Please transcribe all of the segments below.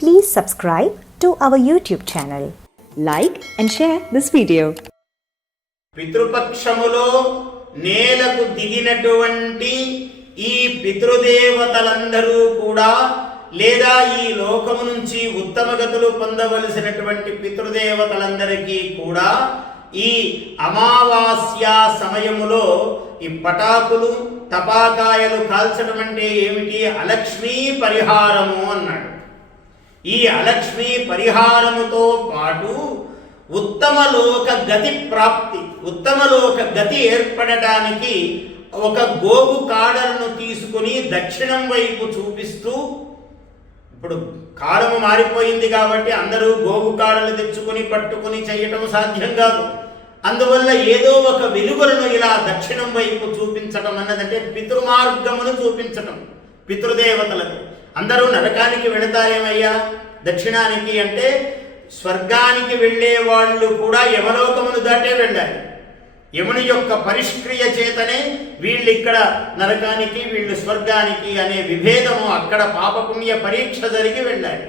Please subscribe to our YouTube channel. Like and share this video. పితృపక్షములో నేలకు దిగినటువంటి ఈ పితృదేవతలందరూ కూడా లేదా ఈ లోకము నుంచి ఉత్తమ గతులు పొందవలసినటువంటి పితృదేవతలందరికీ కూడా ఈ అమావాస్య సమయములో ఈ పటాకులు తపాకాయలు కాల్చడం అంటే ఏమిటి అలక్ష్మీ పరిహారము అన్నాడు ఈ అలక్ష్మి పరిహారముతో పాటు ఉత్తమలోక గతి ప్రాప్తి ఉత్తమలోక గతి ఏర్పడటానికి ఒక గోగు కాడలను తీసుకుని దక్షిణం వైపు చూపిస్తూ ఇప్పుడు కాలము మారిపోయింది కాబట్టి అందరూ గోగు కాడలు తెచ్చుకుని పట్టుకుని చేయటం సాధ్యం కాదు. అందువల్ల ఏదో ఒక వెలుగులను ఇలా దక్షిణం వైపు చూపించటం అన్నదంటే పితృమార్గమును చూపించటం పితృదేవతలకు. అందరూ నరకానికి వెళతారేమయ్యా? దక్షిణానికి అంటే స్వర్గానికి వెళ్ళే వాళ్ళు కూడా యమలోకమును దాటే వెళ్ళాలి. యముని యొక్క పరిష్క్రియ చేతనే వీళ్ళు ఇక్కడ నరకానికి వీళ్ళు స్వర్గానికి అనే విభేదము అక్కడ పాపపుణ్య పరీక్ష జరిగి వెళ్ళాలి.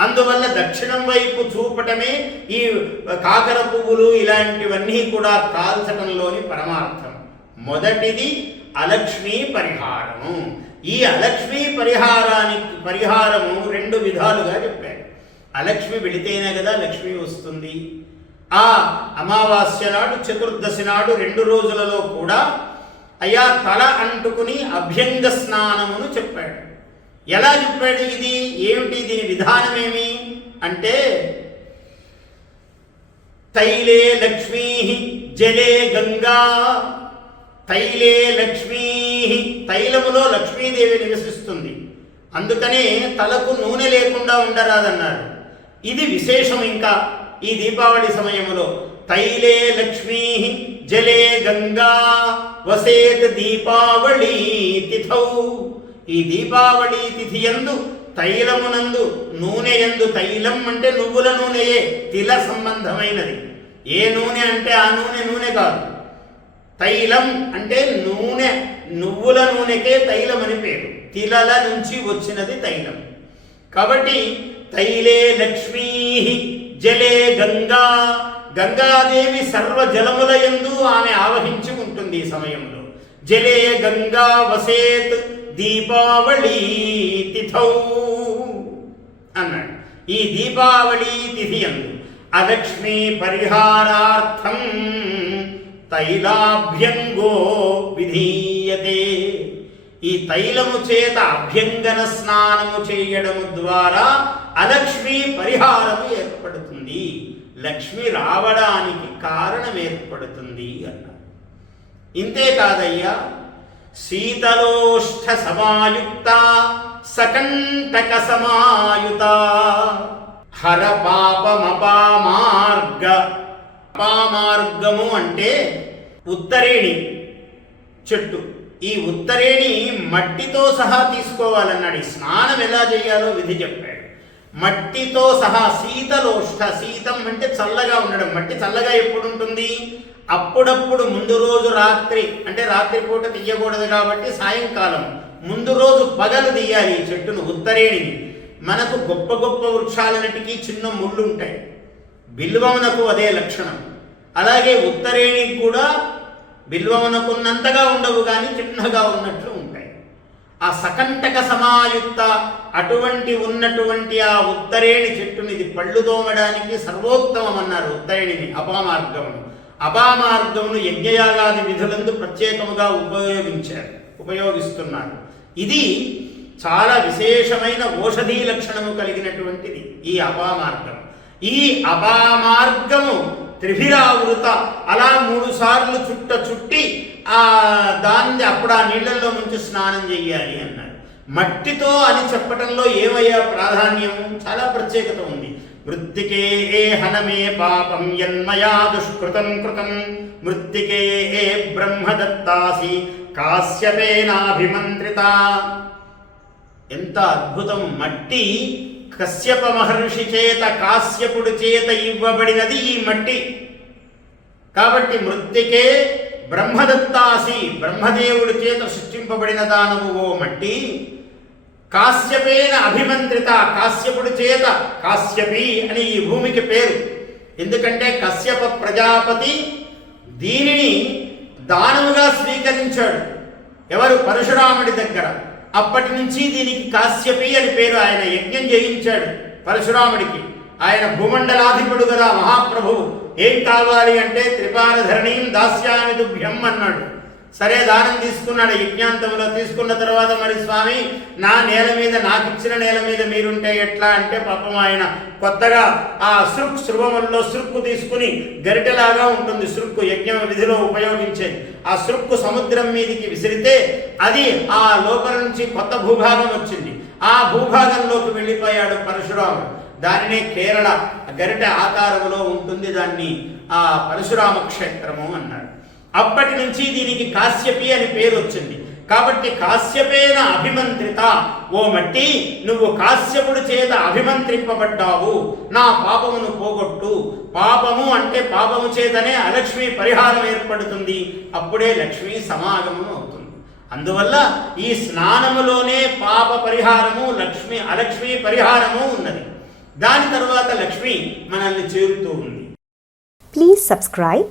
అందువల్ల దక్షిణం వైపు చూపటమే ఈ కాకర పువ్వులు ఇలాంటివన్నీ కూడా కాల్చటంలోని పరమార్థం. మొదటిది అలక్ష్మీ పరిహారము. ఈ అలక్ష్మీ పరిహారానికి పరిహారము రెండు విధాలుగా చెప్పాడు. అలక్ష్మి వెళితేనే కదా లక్ష్మి వస్తుంది. ఆ అమావాస్య నాడు చతుర్దశి నాడు రెండు రోజులలో కూడా అయ్యా తల అంటుకుని అభ్యంగ స్నానమును చెప్పాడు. ఎలా చెప్పాడు ఇది? ఏమిటి దీని విధానమేమి? అంటే తైలే లక్ష్మీ జలే గంగా తైలే లక్ష్మీ తైలములో లక్ష్మీదేవి నివసిస్తుంది. అందుకనే తలకు నూనె లేకుండా ఉండరాదన్నారు ఇది విశేషం ఇంకా. ఈ దీపావళి సమయములో తైలే లక్ష్మీ జలే గంగా వసేత్ దీపావళి తిథౌ. ఈ దీపావళి తిథి ఎందు తైలమునందు నూనె యందు తైలం అంటే నువ్వుల నూనెయే తిల సంబంధమైనది. ఏ నూనె అంటే ఆ నూనె నూనె కాదు. తైలం అంటే నూనె నువ్వుల నూనెకే తైలం అని పేరు. తిలల నుంచి వచ్చినది తైలం. కాబట్టి తైలే లక్ష్మీ జలే గంగా. గంగాదేవి సర్వ జలముల ఎందు ఆమె ఆవహించి ఉంటుంది ఈ సమయంలో. జలే గంగా వసేత్ దీపావళి తిథౌ అన్నాడు. ఈ దీపావళి తిథి ఎందు అలక్ష్మీ పరిహారార్థం తైలాభ్యంగో విధీయతే. ఈ తైలము చేత అభ్యంగన స్నానము చేయడము ద్వారా అలక్ష్మి పరిహారము ఏర్పడుతుంది. లక్ష్మి రావడానికి కారణం ఏర్పడుతుంది అన్నారు ఇంతే కాదయ్యా శీతలోష్ఠ సమాయుక్త సకంటక సమాయుత హర పాపమపామార్గ అపామార్గము అంటే ఉత్తరేణి చెట్టు. ఈ ఉత్తరేణి మట్టితో సహా తీసుకోవాలన్నాడు. ఈ స్నానం ఎలా చేయాలో విధి చెప్పాడు. మట్టితో సహా శీతలోష్ట శీతం అంటే చల్లగా ఉండడం. మట్టి చల్లగా ఎప్పుడు ఉంటుంది? అప్పుడప్పుడు ముందు రోజు రాత్రి. అంటే రాత్రిపూట తీయకూడదు కాబట్టి సాయంకాలం. ముందు రోజు పగలు తీయాలి ఈ చెట్టును ఉత్తరేణిని. మనకు గొప్ప గొప్ప వృక్షాలన్నిటికీ చిన్న ముళ్ళు ఉంటాయి బిల్వమునకు అదే లక్షణం. అలాగే ఉత్తరేణికి కూడా బిల్వమునకున్నంతగా ఉండవు కానీ చిన్నగా ఉన్నట్లు ఉంటాయి. ఆ సకంటక సమాయుక్త అటువంటి ఉన్నటువంటి ఆ ఉత్తరేణి చెట్టునిది పళ్ళు తోమడానికి సర్వోత్తమం అన్నారు ఉత్తరేణిని అపామార్గమును. అపామార్గమును యజ్ఞయాగాది విధులందు ప్రత్యేకముగా ఉపయోగించారు ఉపయోగిస్తున్నారు. ఇది చాలా విశేషమైన ఓషధీ లక్షణము కలిగినటువంటిది ఈ అపామార్గం. ఈ అపామార్గము త్రిభిరావృత అలా మూడు సార్లు చుట్ట చుట్టి ఆ దాన్ని అప్పుడు ఆ నీళ్ళల్లో నుంచి స్నానం చెయ్యాలి అన్నాడు. మట్టితో అని చెప్పటంలో ఏమయ్యా ప్రాధాన్యం? చాలా ప్రత్యేకత ఉంది. మృత్తికే ఏ హనమే పాపం యన్మయా దుష్కృతం కృతం. మృత్తికే ఏ బ్రహ్మదత్తాసి కాశ్యపేనాభిమంత్రిత. ఎంత అద్భుతం. మట్టి కశ్యప మహర్షి చేత కాశ్యపుడు చేత ఇవ్వబడినది ఈ మట్టి. కాబట్టి మృత్తికే బ్రహ్మదత్తాసి బ్రహ్మదేవుడి చేత సృష్టింపబడిన దానవు ఓ మట్టి. కాశ్యపేన అభిమంత్రిత కాశ్యపుడి చేత కాశ్యపి అని ఈ భూమికి పేరు. ఎందుకంటే కశ్యప ప్రజాపతి దీనిని దానముగా స్వీకరించాడు. ఎవరు పరశురాముడి దగ్గర? అప్పటి నుంచి దీనికి కాశ్యపి అని పేరు ఆయన యజ్ఞం చేయించాడు పరశురాముడికి. ఆయన భూమండలాధిపుడు కదా మహాప్రభువు. ఏం కావాలి అంటే త్రిపారధరణీం దాస్యామి దుభ్యం అన్నాడు. సరే దానం తీసుకున్నాడు యజ్ఞాంతంలో తీసుకున్న తర్వాత మరి స్వామి నా నేల మీద నాకు ఇచ్చిన నేల మీద మీరుంటే ఎట్లా అంటే పాపం ఆయన కొత్తగా ఆ సృక్ శృభమంలో సృక్కు తీసుకుని గరిటెలాగా ఉంటుంది సృక్కు యజ్ఞ విధిలో ఉపయోగించేది ఆ సృక్కు సముద్రం మీదికి విసిరితే అది ఆ లోపల నుంచి కొత్త భూభాగం వచ్చింది. ఆ భూభాగంలోకి వెళ్ళిపోయాడు పరశురాముడు. దానినే కేరళ గరిటె ఆకారంలో ఉంటుంది దాన్ని ఆ పరశురామ క్షేత్రము అన్నాడు. అప్పటి నుంచి దీనికి కాశ్యపి అని పేరు వచ్చింది. కాబట్టి కాశ్యపేన అభిమంత్రిత. ఓ మట్టి నువ్వు కాశ్యపుడు చేత అభిమంత్రింపబడ్డావు. నా పాపమును పోగొట్టు. పాపము అంటే పాపము చేతనే అలక్ష్మి పరిహారం ఏర్పడుతుంది. అప్పుడే లక్ష్మి సమాగమం అవుతుంది. అందువల్ల ఈ స్నానములోనే పాప పరిహారము లక్ష్మి అలక్ష్మి పరిహారము ఉన్నది. దాని తర్వాత లక్ష్మి మనల్ని చేరుతూ ఉంది. Please subscribe